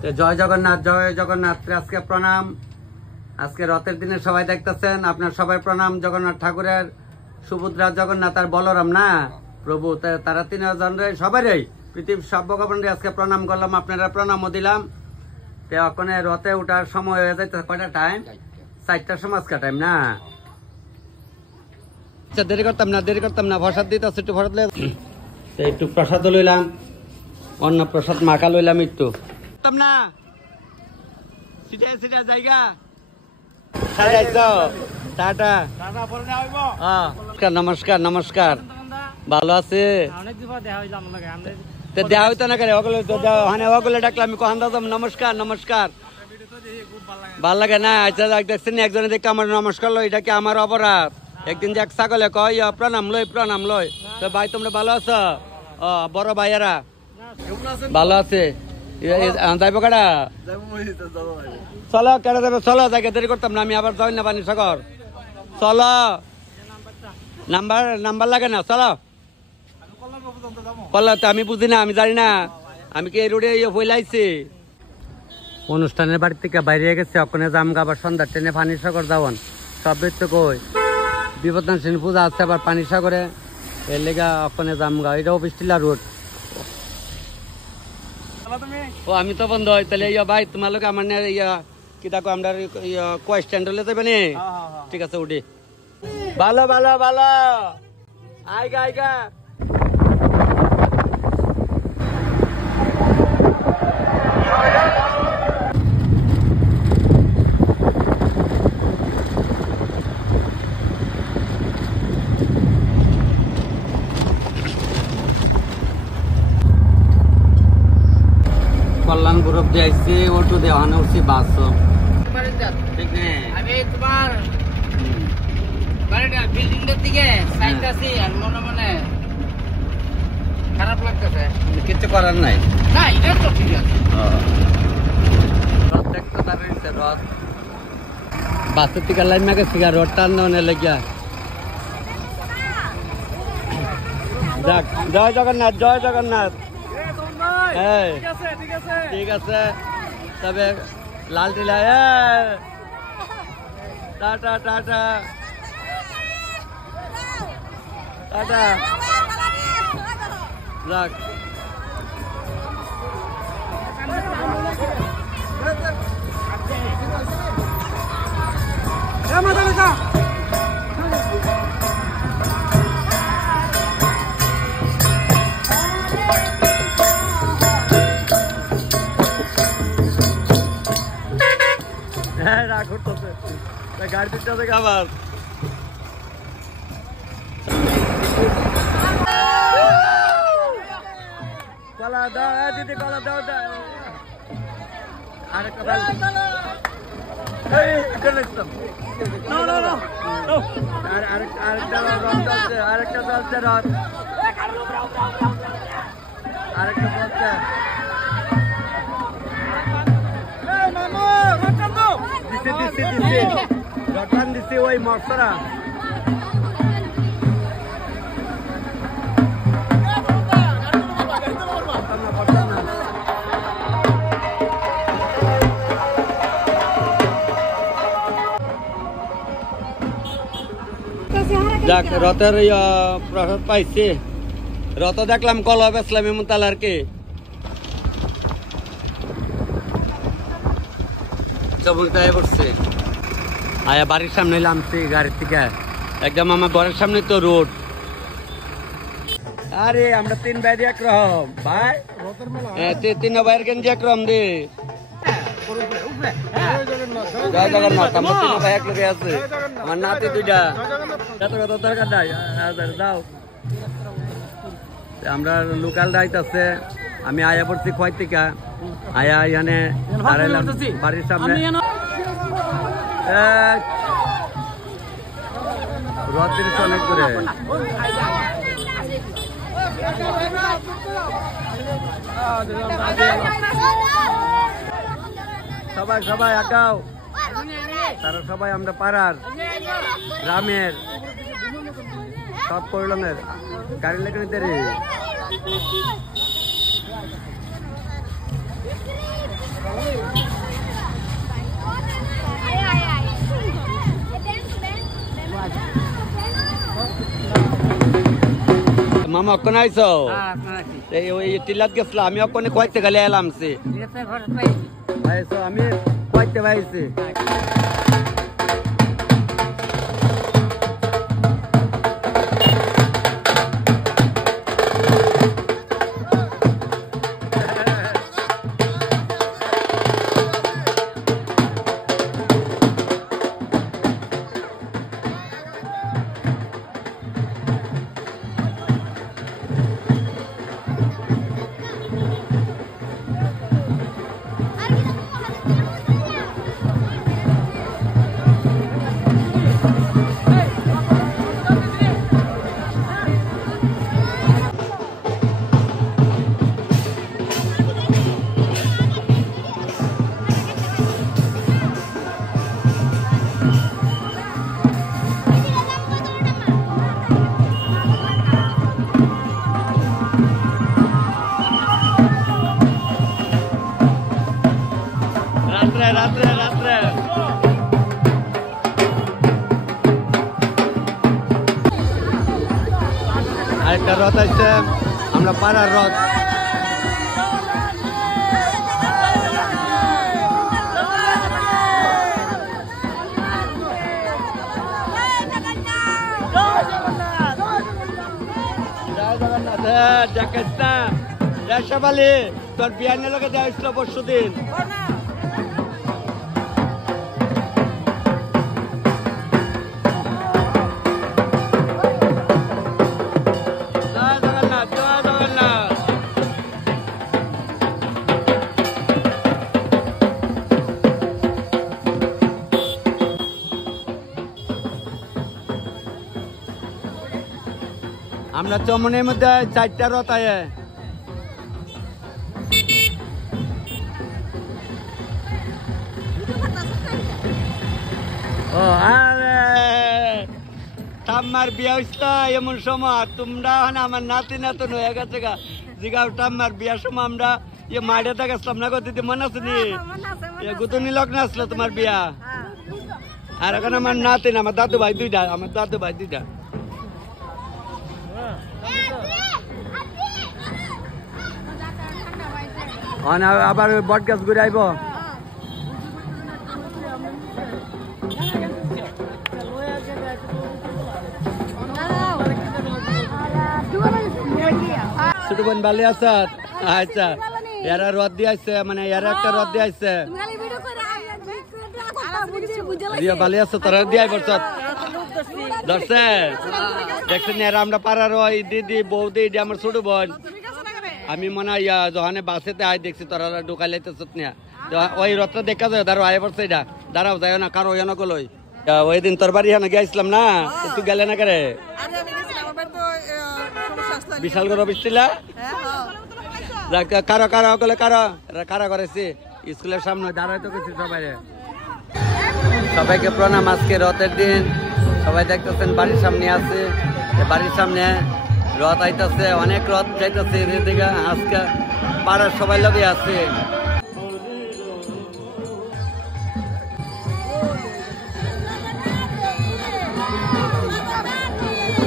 জয় জগন্নাথ, জয় জগন্নাথ। আজকে প্রণাম। আজকে রথের দিনে সবাই দেখতেছেন, আপনার সবাই প্রণাম জগন্নাথ ঠাকুরের। সুভদ্রা, জগন্নাথ আর বলরাম না প্রভু, তারা তিনজন সবারই পৃথিবীর সব ভগবানরে আজকে প্রণাম করলাম, আপনারা প্রণামও দিলাম। তো ওখানে রথে ওঠার সময় হয়ে যাইতে কয়টা টাইম? 4টার সময় আজকে টাইম না। আচ্ছা, দেরি করতাম না প্রসাদ দিতে একটু প্রসাদ একটু প্রসাদ লইলাম, অন্য প্রসাদ মাখা লইলাম একটু না সিটা জায়গা। নমস্কার নমস্কার, ভালো আছে? দেওয়া হইতো না কেন? ওগুলো ডাকলাম আমি কখন দাম। নমস্কার নমস্কার, ভাল লাগে না? আচ্ছা দেখছেন একজনে দেখে আমার নমস্কার লই, এটা কি আমার অপরাধ? একদিন যাক ছাগলে কয় প্রণাম লই। তো ভাই তোমরা ভালো আছো? বড় ভাইয়ারা ভালো আছে? যাইব কাটা চলো, কেটে যাবে চলো, জায়গা দেরি করতাম না আমি, আবার যাই না পানি সাগর। চলো, নাম্বার লাগে না, চলো। কল্লা তো আমি বুঝি না, আমি জানি না, আমি কি এই রোডে ফইলাইছি। অনুষ্ঠানের বাড়ি থেকে বাইরে গেছে, ওখানে জাম গাবার সন্ধ্যা ট্রেনে পানি সাগর যাওয়ান সব তো কই বিপদান পূজা আছে আবার পানি সাগরে, এর লেগা ওখানে জাম গা। এটা অফিস টিলা রোড। ও আমি তো বন্ধ হয় তাহলে ভাই তোমার আমার কি দেখো আমরা কয় স্ট্যান্ড হলে যাবে নি? ঠিক আছে উঠি। ভালো ভালো ভালো, আইগা কল্যাণ গ্রুপ যাইছি, অটো দেওয়ানো উঠছি বাস। ঠিক নেই আমি তোমার বিল্ডিংটার দিকে চাইতেছি আর মনে মনে খারাপ লাগতেছে। কিছু করার নাই না, এটা তো ঠিক আছে। রথ দেখতে পারছে, রথ বাসের থেকে লাইন না গেছি, রথ টান লেগিয়া। যাক, জয় জগন্নাথ, জয় জগন্নাথ। ঠিক আছে, তবে লাল টিলা টাটা টাটা টাটা। যাক গাড়ি দিতে হবে আবার। কলা দাও দিদি, কলা দাও। আরেকটা আরেকটা চলছে রথ, আরেকটা চলছে। রটান দিচ্ছে ওই মশরা। যাক, রথের প্রসাদ পাইছি। রথ দেখলাম কলা বেসলাম এমন তালার কে চবুলটায় পড়ছে। আয়া বাড়ির সামনে নামছি গাড়ির থেকে, একদম আমার ঘরের সামনে তো রোড। আরে আমরা 3 ভাই একরকম ভাই, 3 ভাইয়ের গেঞ্জি একরকম দে। জয় জগন্নাথ, আমরা 3 ভাই এক লোকে আছে, আমার নাতি 2টা। এত কত দরকার নাই, যাও। আমরা লোকাল রাইট আছে, আমি আয়া পড়ছি খোয়াই থেকে। আয়া এখানে দাঁড়াইলাম বাড়ির সামনে। রথ দিন অনেক করে সবাই আঁকাও, তারা সবাই আমরা পাড়ার গ্রামের সব করলামের গাড়ি লেগে নিতে রে। মামা অক্ষণ আইছো ওই টিলাত গেছিল আমি অক্ষণে কয়েকতে গেলে এলাম সে আমি কয়েকতে পাইছি আরেকটা রথ আসছে আমরা পাড়ার রথ দেশাবালি তোর বিয়ানের লোকে দেওয়া হয়েছিল পরশু দিন আমরা চমনের মধ্যে 4টা রথ আয়ে ও আরে ঠাম্মার বিয়া হইছিল এমন সময় তোমরা আমার নাতি নাতন হয়ে গেছে গা জিগাও ঠাম্মার বিয়ার সময় আমরা মাঠে থাকতাম না গতিতে মনে আছে নি গুতনি লগ্ন আসলো তোমার বিয়া আর এখন আমার নাতি না আমার দাদু ভাই দুইটা আবার বট গাছ ঘুরে আইব ছোট বোন ভালো আছে আচ্ছা এরা রদ দিয়ে আসছে মানে এরা একটা রদ দিয়ে আসছে ভালো আছে তোরা দিয়ে বলছ ধরছে দেখছেন এরা আমরা পাড়ার ওই দিদি বৌদি আমার ছোট বোন আমি মনে হয় যখন বাসেতে আয় দেখছি তোরা ঢুকাই লাইতেছ না ওই রথটা দেখা যায় দাঁড়ো আয় পড়ছে এটা দাঁড়াও যায় না কারো না কলই ওই দিন তোর বাড়ি হানা গিয়েছিলাম না তুই গেলে না করে বিশাল করে অফিসটিলা কারো কলে কারা করেছি স্কুলের সামনে দাঁড়াই তো কিছু সবাইকে প্রণাম আজকে রথের দিন সবাই দেখতেছেন বাড়ির সামনে আছে বাড়ির সামনে রথ আইতাছে অনেক রথ যাইতেছে এদিকে আজকে পাড়ার সবাই লগে আছে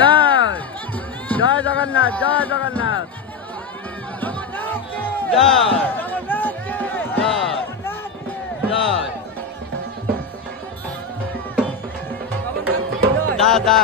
জয় জয় জগন্নাথ জয় জগন্নাথ জয় জয় জয় দাদা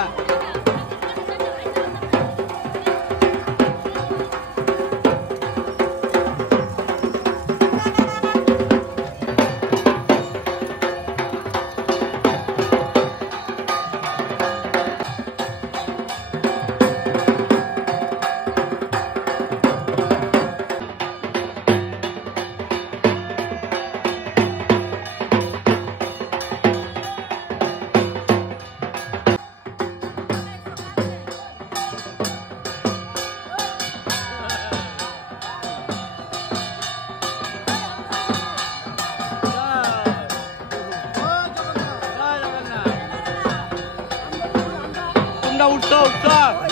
উঠছো